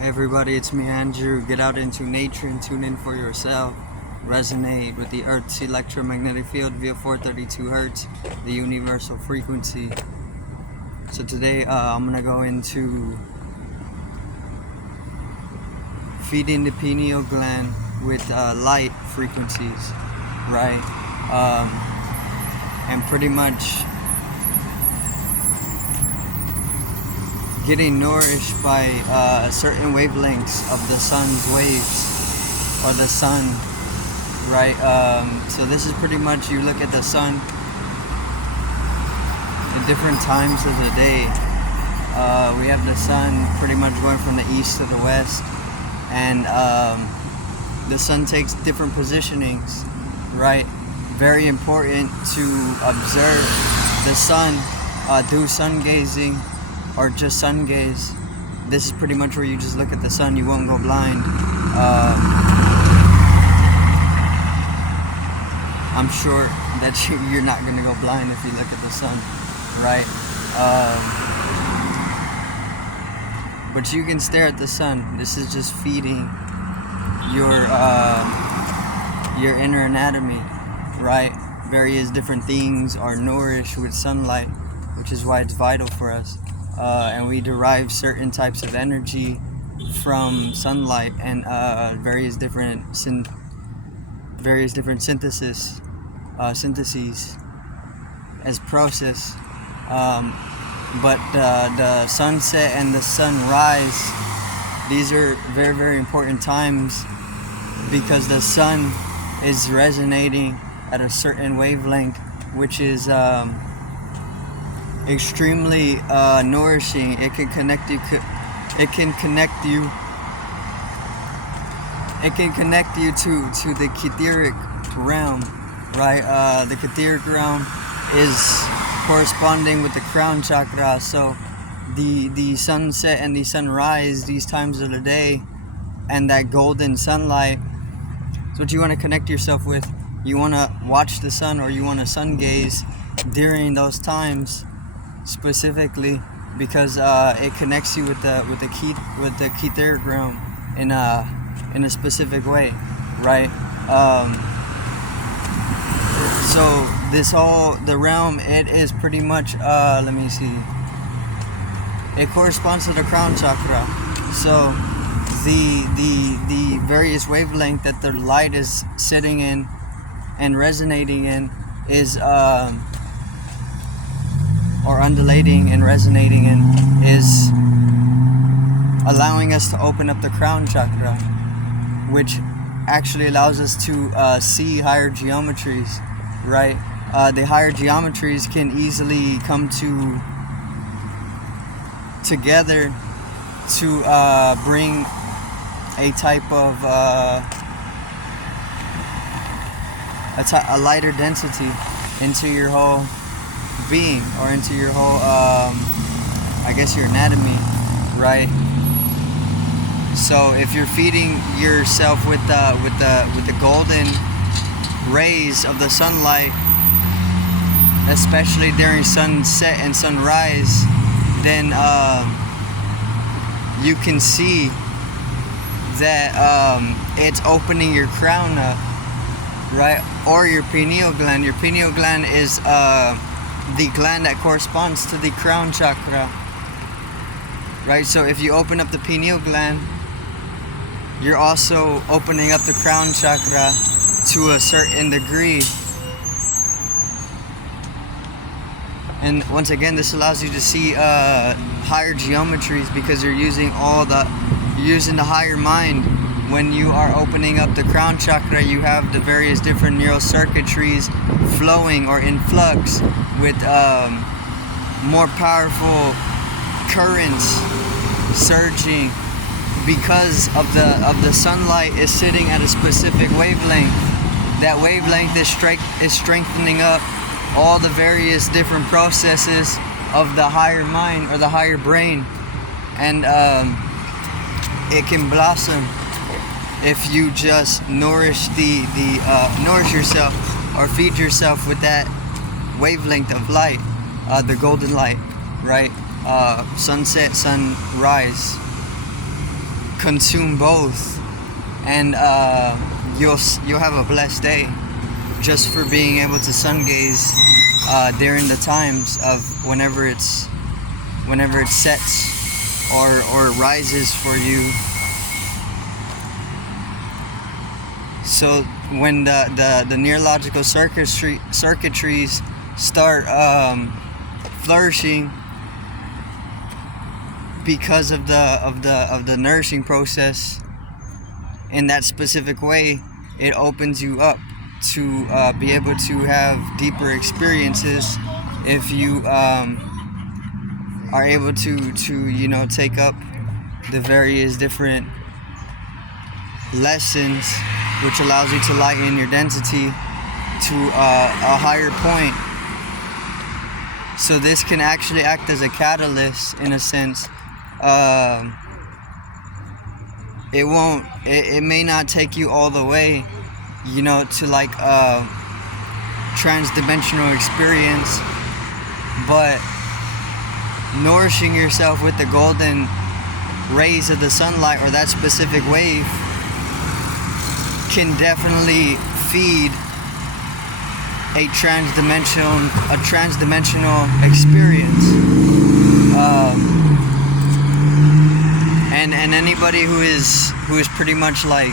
Hey everybody, it's me Andrew. Get out into nature and tune in for yourself. Resonate with the Earth's electromagnetic field via 432 Hertz, the universal frequency. So today I'm going to go into feeding the pineal gland with light frequencies, right? And pretty much getting nourished by certain wavelengths of the sun's waves or the sun, right? So this is pretty much, you look at the sun at different times of the day. We have the sun pretty much going from the east to the west, and the sun takes different positionings, right? Very important to observe the sun, do sun gazing or just sun gaze. This is pretty much where you just look at the sun, you won't go blind. I'm sure that you're not going to go blind if you look at the sun, right? But you can stare at the sun. This is just feeding your inner anatomy, right? Various different things are nourished with sunlight, which is why it's vital for us. And we derive certain types of energy from sunlight and various different syntheses as process. But the sunset and the sunrise, these are very, very important times because the sun is resonating at a certain wavelength, which is extremely nourishing. It can connect you. It can connect you to the etheric realm, right? The etheric realm is corresponding with the crown chakra. So the sunset and the sunrise, these times of the day, and that golden sunlight, is what you want to connect yourself with. You want to watch the sun, or you want to sun gaze during those times specifically, because it connects you with the etheric realm in a specific way, right? So the realm, it is pretty much let me see, it corresponds to the crown chakra. So the various wavelength that the light is sitting in and resonating in is or undulating and resonating in, is allowing us to open up the crown chakra, which actually allows us to see higher geometries, right? The higher geometries can easily come together to bring a type of a lighter density into your whole being, or into your whole I guess your anatomy, right? So if you're feeding yourself with the golden rays of the sunlight, especially during sunset and sunrise, then you can see that it's opening your crown up, right? Or your pineal gland. Your pineal gland is the gland that corresponds to the crown chakra, right? So if you open up the pineal gland, you're also opening up the crown chakra to a certain degree. And once again, this allows you to see higher geometries, because you're using the higher mind. When you are opening up the crown chakra, you have the various different neural circuitries flowing or in flux with more powerful currents surging, because of the sunlight is sitting at a specific wavelength. That wavelength is strengthening up all the various different processes of the higher mind or the higher brain, and it can blossom if you just nourish nourish yourself or feed yourself with that wavelength of light, the golden light, right? Sunset, sunrise. consume both, and you'll have a blessed day just for being able to sun gaze during the times of whenever it sets or rises for you. So when the neurological circuitries start flourishing because of the nourishing process in that specific way, it opens you up to be able to have deeper experiences if you are able to take up the various different lessons, which allows you to lighten your density to a higher point. So this can actually act as a catalyst in a sense. It may not take you all the way, to like a trans-dimensional experience, but nourishing yourself with the golden rays of the sunlight or that specific wave can definitely feed a trans-dimensional experience. And anybody who is pretty much like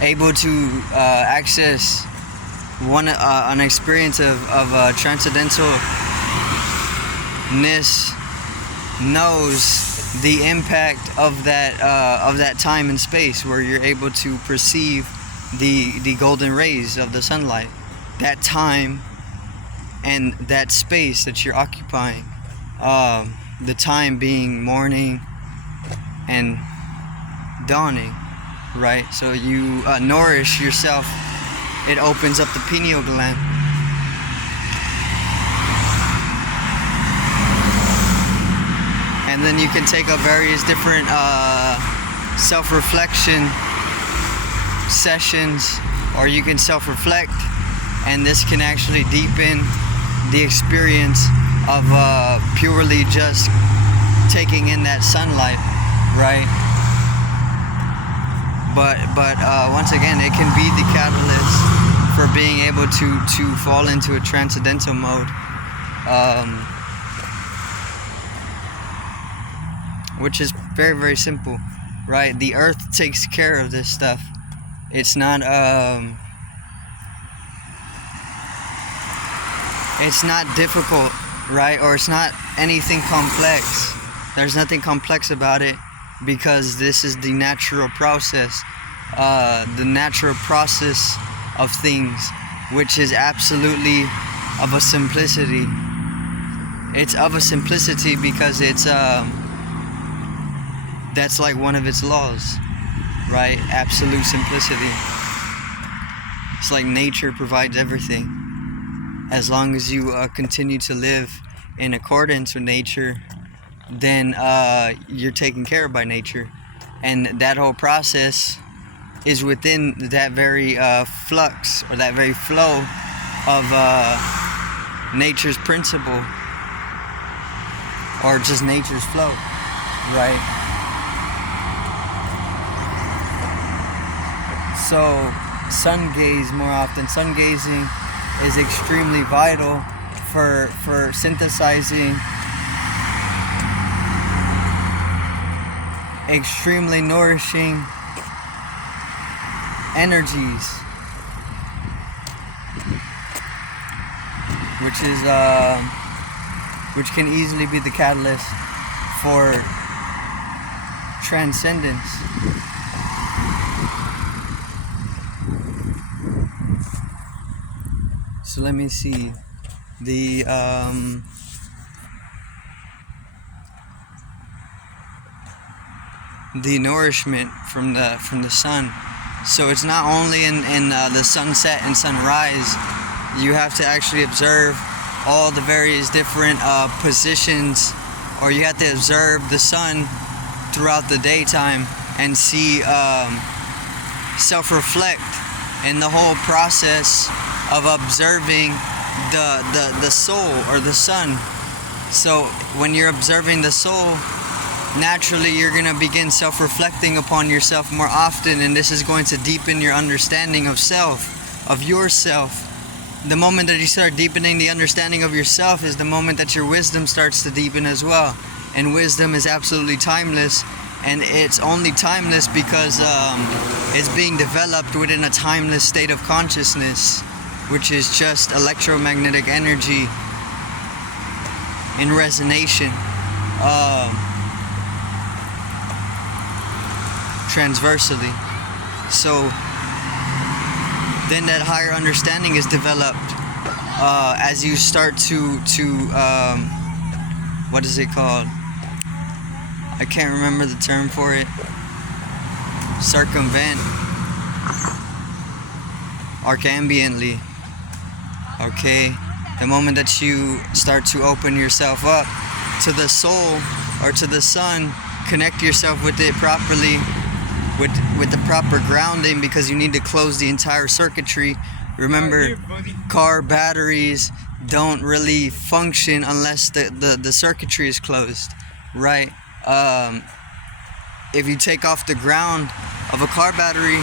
able to access an experience of transcendentalness knows the impact of that time and space where you're able to perceive the golden rays of the sunlight, that time and that space that you're occupying, the time being morning and dawning, right? So you nourish yourself. It opens up the pineal gland. And then you can take up various different self-reflection sessions, or you can self-reflect, and this can actually deepen the experience of purely just taking in that sunlight, right? But once again, it can be the catalyst for being able to fall into a transcendental mode, which is very, very simple, right? The earth takes care of this stuff. It's not difficult, right? Or it's not anything complex. There's nothing complex about it, because this is the natural process of things, which is absolutely of a simplicity. It's of a simplicity because it's that's like one of its laws, right? Absolute simplicity. It's like nature provides everything. As long as you continue to live in accordance with nature, then you're taken care of by nature. And that whole process is within that very flux, or that very flow of nature's principle, or just nature's flow, right? So sun gaze more often. Sun gazing is extremely vital for synthesizing extremely nourishing energies, which can easily be the catalyst for transcendence. So let me see the nourishment from the sun. So it's not only in the sunset and sunrise. You have to actually observe all the various different positions, or you have to observe the sun throughout the daytime and see, self-reflect in the whole process of observing the soul or the sun. So when you're observing the soul, naturally you're going to begin self-reflecting upon yourself more often, and this is going to deepen your understanding of self, of yourself. The moment that you start deepening the understanding of yourself is the moment that your wisdom starts to deepen as well. And wisdom is absolutely timeless, and it's only timeless because it's being developed within a timeless state of consciousness, which is just electromagnetic energy in resonation, transversely. So then that higher understanding is developed as you start to what is it called? I can't remember the term for it. Circumvent. Arcambiently. Okay? The moment that you start to open yourself up to the soul or to the sun, connect yourself with it properly, with the proper grounding, because you need to close the entire circuitry. Remember, car batteries don't really function unless the circuitry is closed, right? If you take off the ground of a car battery,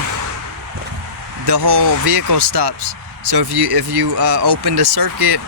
the whole vehicle stops. So if you open the circuit